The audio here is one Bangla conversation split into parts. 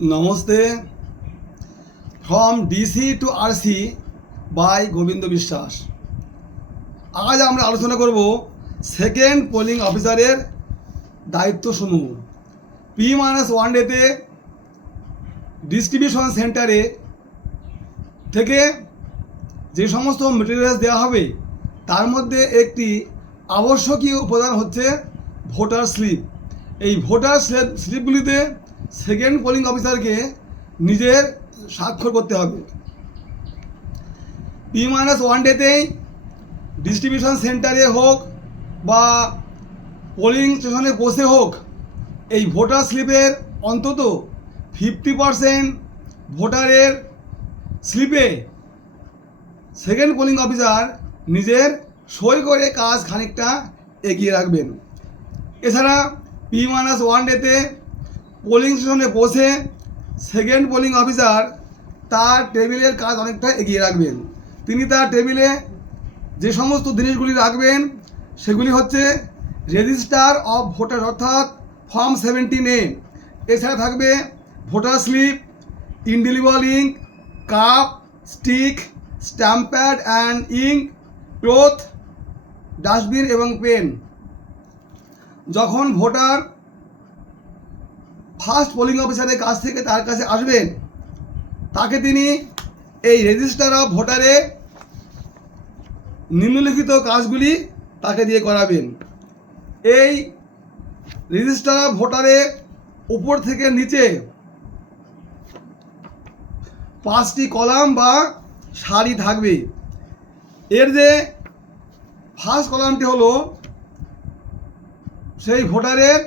Namaste from DC to RC by Govinda বিশ্বাস। আজ আমরা আলোচনা করব সেকেন্ড পোলিং অফিসারের দায়িত্বসমূহ। P-1 ডেতে ডিস্ট্রিবিউশন সেন্টারে থেকে যে সমস্ত মেটেরিয়ালস দেওয়া হবে তার মধ্যে একটি আবশ্যকীয় উপাদান হচ্ছে ভোটার স্লিপ। এই ভোটার স্লিপগুলিতে সেকেন্ড পোলিং অফিসারকে নিজের স্বাক্ষর করতে হবে। P-1 ডেতেই ডিস্ট্রিবিউশন সেন্টারে হোক বা পোলিং স্টেশনে বসে হোক, এই ভোটার স্লিপের অন্তত 50% ভোটারের স্লিপে সেকেন্ড পোলিং অফিসার নিজের সই করে কাজ খানিকটা এগিয়ে রাখবেন। এছাড়া P-1 ডেতে পোলিং স্টেশনে বসে সেকেন্ড পোলিং অফিসার তার টেবিলের কাজ অনেকটা এগিয়ে রাখবেন। তিনি তার টেবিলে যে সমস্ত জিনিসগুলি রাখবেন সেগুলি হচ্ছে রেজিস্টার অফ ভোটার অর্থাৎ ফর্ম 17A, এছাড়া থাকবে voter slip, indelible ink, cup, stick, stamp pad and ink, cloth, dustbin এবং পেন। যখন ভোটার ফার্স্ট পোলিং অফিসারের কাছ থেকে তার কাছে আসবেন, তাকে তিনি এই রেজিস্টার অফ ভোটারে নিম্নলিখিত কাজগুলি তাকে দিয়ে করাবেন। এই রেজিস্টার অফ ভোটারে উপর থেকে নিচে 5টি কলাম বা সারি থাকবে। এর যে ফার্স্ট কলামটি হলো সেই ভোটারের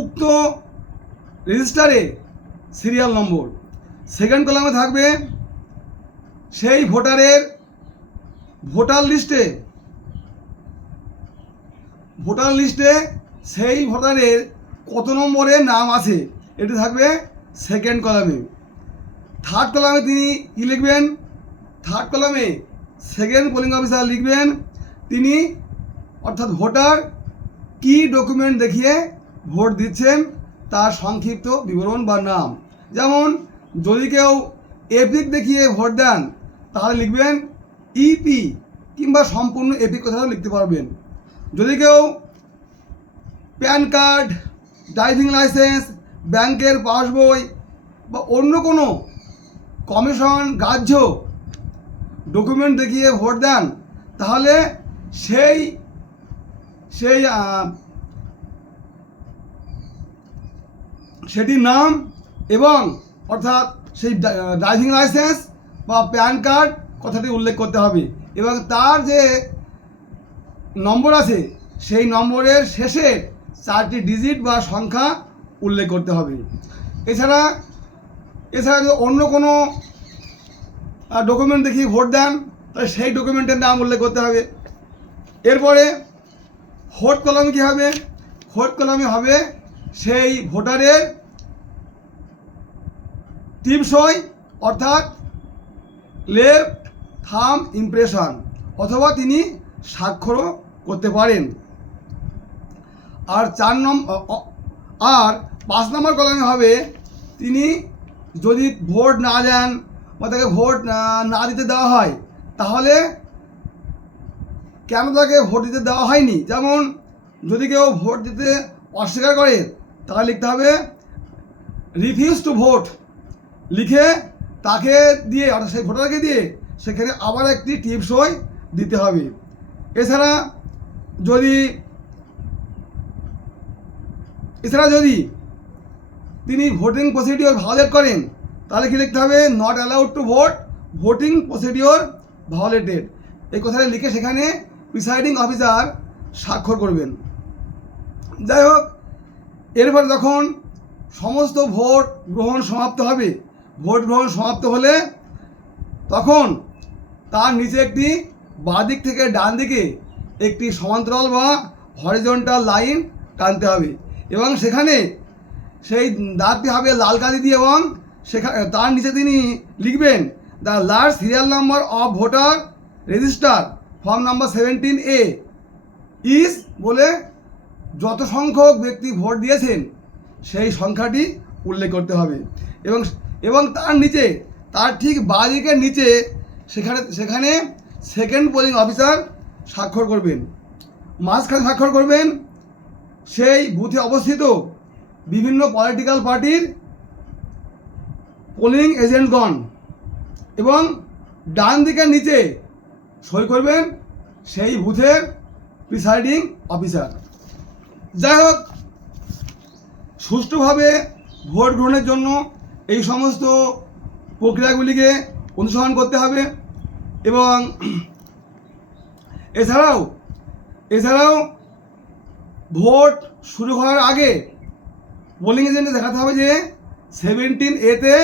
উক্ত রেজিস্টারে সিরিয়াল নম্বর। সেকেন্ড কলামে থাকবে সেই ভোটারের ভোটার লিস্টে সেই ভোটারের কত নম্বরে নাম আছে, এটি থাকবে সেকেন্ড কলামে। থার্ড কলামে তিনি কী লিখবেন? থার্ড কলামে সেকেন্ড পোলিং অফিসার লিখবেন তিনি অর্থাৎ ভোটার কি ডকুমেন্ট দেখিয়ে ভোট দিচ্ছেন তার সংক্ষিপ্ত বিবরণ বা নাম। যেমন যদি কেউ এপিক দেখিয়ে ভোট দেন তাহলে লিখবেন ইপি কিংবা সম্পূর্ণ এপিক কথাটাও লিখতে পারবেন। যদি কেউ প্যান কার্ড, ড্রাইভিং লাইসেন্স, ব্যাংকের পাসবই বা অন্য কোনো কমিশন গ্রাহ্য ডকুমেন্ট দেখিয়ে ভোট দেন তাহলে সেটির নাম এবং অর্থাৎ সেই ড্রাইভিং লাইসেন্স বা প্যান কার্ড কথাটি উল্লেখ করতে হবে এবং তার যে নম্বর আছে সেই নম্বরের শেষে 4টি ডিজিট বা সংখ্যা উল্লেখ করতে হবে। এছাড়া যদি অন্য কোনো ডকুমেন্ট দেখিয়ে ভোট দেন তাহলে সেই ডকুমেন্টের নাম উল্লেখ করতে হবে। এরপরে ফোর্থ কলামে কী হবে? ফোর্থ কলামে হবে সেই ভোটারের টিপসই অর্থাৎ লেফট থাম্ব ইমপ্রেশন, অথবা তিনি স্বাক্ষরও করতে পারেন। আর 5 নম্বর কলামে হবে তিনি যদি ভোট না দেন বা তাকে ভোট না দিতে দেওয়া হয় তাহলে কেন তাকে ভোট দিতে দেওয়া হয়নি। যেমন যদি কেউ ভোট দিতে অস্বীকার করে তাহলে লিখতে হবে রিফিউজ টু ভোট লিখে তাকে দিয়ে অর্থাৎ সেই ভোটারকে দিয়ে সেখানে আবার একটি টিপসই দিতে হবে। এছাড়া যদি তিনি ভোটিং প্রসিডিওর ভায়োলেট করেন তাহলে কী লিখতে হবে? Not allowed to vote, voting procedure violated, এই কথাটা লিখে সেখানে প্রিসাইডিং অফিসার স্বাক্ষর করবেন। যাই হোক, এরপর যখন সমস্ত ভোট গ্রহণ সমাপ্ত হবে, ভোট গ্রহণ সমাপ্ত হলে তখন তার নিচে একটি বাঁদিক থেকে ডান দিকে একটি সমান্তরাল বা হরিজন্টাল লাইন টানতে হবে এবং সেখানে সেই দাগটি হবে লাল কালি দিয়ে এবং তার নিচে তিনি লিখবেন the last serial number of voter register form number 17A is বলে যত সংখ্যক ব্যক্তি ভোট দিয়েছেন সেই সংখ্যাটি উল্লেখ করতে হবে। এবং এবং তার নিচে, তার ঠিক বাঁ দিকের নিচে সেখানে সেকেন্ড পোলিং অফিসার স্বাক্ষর করবেন। মাঝখানে স্বাক্ষর করবেন সেই বুথে অবস্থিত বিভিন্ন পলিটিক্যাল পার্টির পোলিং এজেন্টগণ, এবং ডান দিকের নিচে সই করবেন সেই বুথের প্রিসাইডিং অফিসার। যাই হোক, সুষ্ঠুভাবে ভোট গ্রহণের জন্য এই সমস্ত প্রক্রিয়াগুলিকে অনুসরণ করতে হবে। এবং এছাড়াও ভোট শুরু হওয়ার আগে পোলিং এজেন্টে দেখাতে হবে যে 17A-তে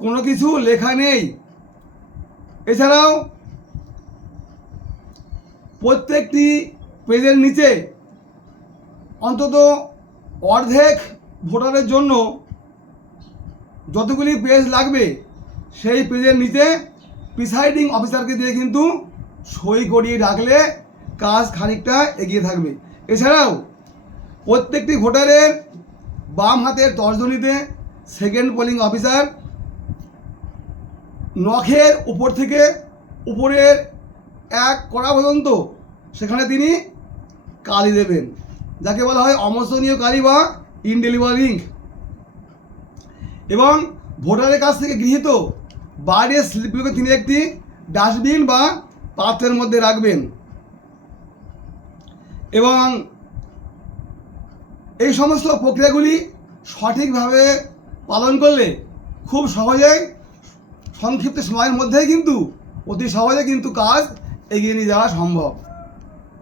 কোনো কিছু লেখা নেই। এছাড়াও প্রত্যেকটি পেজের নিচে অন্তত অর্ধেক ভোটারের জন্য যতগুলি পেজ লাগবে সেই পেজের নিচে প্রিসাইডিং অফিসারকে দিয়ে কিন্তু সই করিয়ে রাখলে কাজ খানিকটা এগিয়ে থাকবে। এছাড়াও প্রত্যেকটি ভোটারের বাম হাতের তর্জনীতে সেকেন্ড পোলিং অফিসার নখের উপর থেকে উপরের এক কড়া পর্যন্ত সেখানে তিনি কালি দেবেন, যাকে বলা হয় অমোচনীয় কালি বা ইনডেলিবল ইঙ্ক। এবং ভোটারের কাছ থেকে গৃহীত বাইরের স্লিপগুলোকে তিনি একটি ডাস্টবিন বা পাত্রের মধ্যে রাখবেন। এবং এই সমস্ত প্রক্রিয়াগুলি সঠিকভাবে পালন করলে খুব সহজেই সংক্ষিপ্ত সময়ের মধ্যেই কিন্তু অতি সহজে কিন্তু কাজ এগিয়ে নিয়ে যাওয়া সম্ভব।